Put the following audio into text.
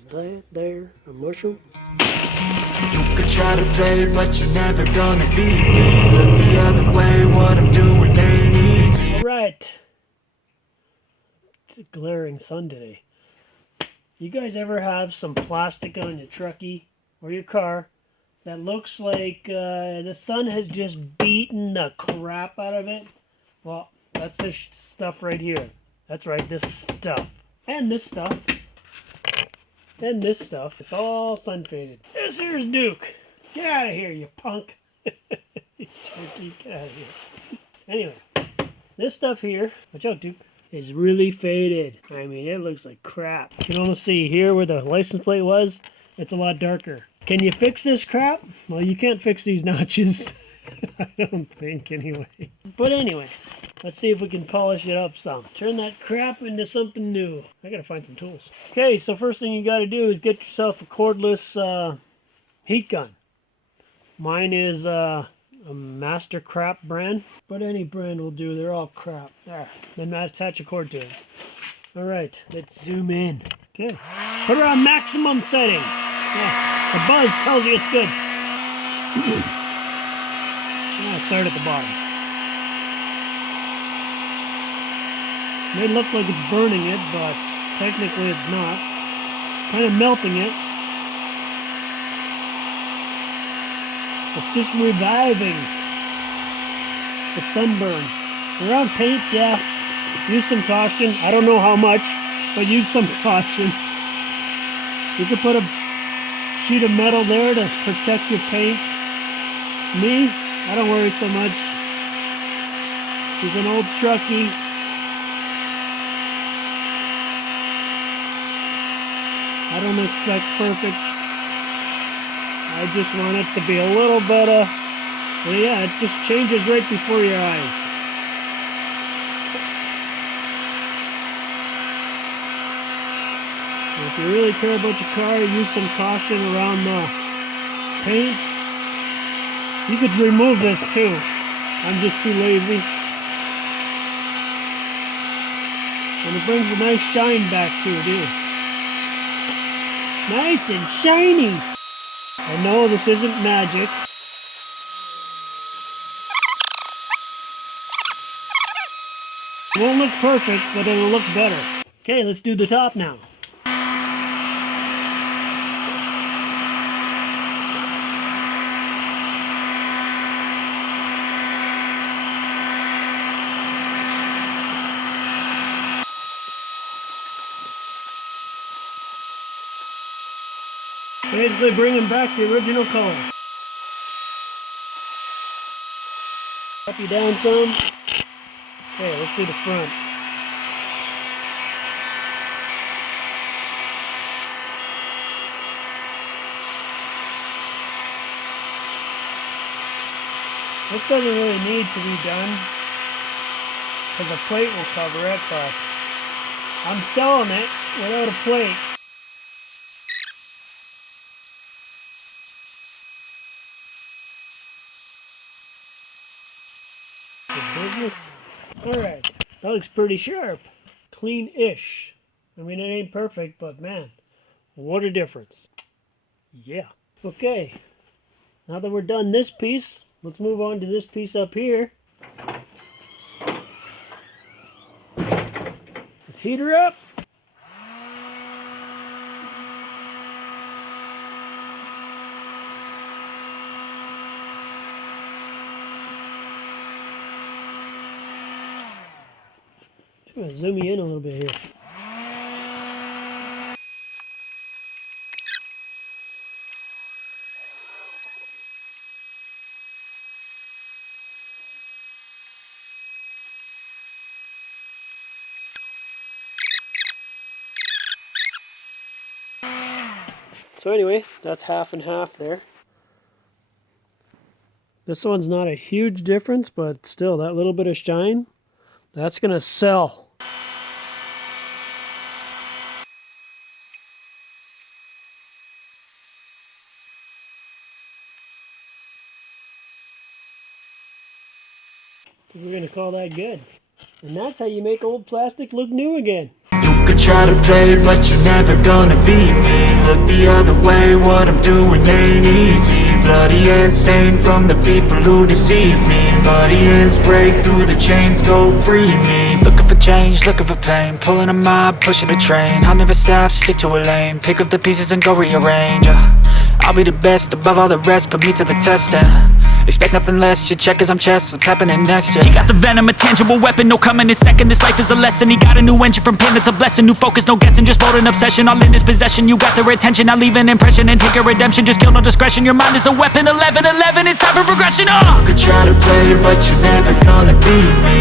Is that there a mushroom? You could try to play it, but you're never gonna beat me. Look the other way, what I'm doing ain't easy. Alright. It's a glaring sun today. You guys ever have some plastic on your truckie or your car that looks like the sun has just beaten the crap out of it? Well, that's this stuff right here. That's right, this stuff. And this stuff. And this stuff. It's all sun faded. This here's Duke. Get out of here, you punk. You turkey, get out of here. Anyway, this stuff here, watch out, Duke, is really faded. I mean, it looks like crap. You can almost see here where the license plate was, it's a lot darker. Can you fix this crap? Well, you can't fix these notches. I don't think, anyway. But anyway, let's see if we can polish it up some. Turn that crap into something new. I gotta find some tools. Okay, so first thing you gotta do is get yourself a cordless heat gun. Mine is a Master Crap brand, but any brand will do. They're all crap. There. Then attach a cord to it. All right, let's zoom in. Okay, put her on maximum setting. Yeah, the buzz tells you it's good. Start at the bottom. May look like it's burning it, but technically it's not. Kind of melting it. It's just reviving the sunburn. Around paint, yeah, use some caution. I don't know how much, but use some caution. You could put a sheet of metal there to protect your paint. Me, I don't worry so much. He's an old truckie. I don't expect perfect. I just want it to be a little better. Well, yeah, it just changes right before your eyes. And if you really care about your car, use some caution around the paint. You could remove this too. I'm just too lazy. And it brings a nice shine back to it, too. Nice and shiny. I know this isn't magic. It won't look perfect, but it'll look better. Okay, let's do the top now. Basically bringing back the original color. Up you down some. Okay, let's do the front. This doesn't really need to be done because a plate will cover it, but I'm selling it without a plate. Business. Alright, that looks pretty sharp. Clean-ish. I mean, it ain't perfect, but man, what a difference. Yeah. Okay, now that we're done this piece, let's move on to this piece up here. Let's heat her up. I'm going to zoom you in a little bit here. So anyway, that's half and half there. This one's not a huge difference, but still, that little bit of shine, that's going to sell. We're going to call that good. And that's how you make old plastic look new again. You could try to play, but you're never gonna beat me. Look the other way, what I'm doing ain't easy. Bloody hands stained from the people who deceive me. Muddy hands break through the chains, go free me. Looking for change, looking for pain, pulling a mob, pushing a train. I'll never stop, stick to a lane, pick up the pieces and go rearrange. I'll be the best above all the rest, put me to the test and expect nothing less, you check as I'm chess, what's happening next, yeah. He got the venom, a tangible weapon, no coming in second. This life is a lesson, he got a new engine from pain, that's a blessing. New focus, no guessing, just bold and obsession, all in his possession. You got their attention, I'll leave an impression and take a redemption. Just kill, no discretion, your mind is a weapon. 11-11, it's time for progression, You could try to play, but you're never gonna beat me.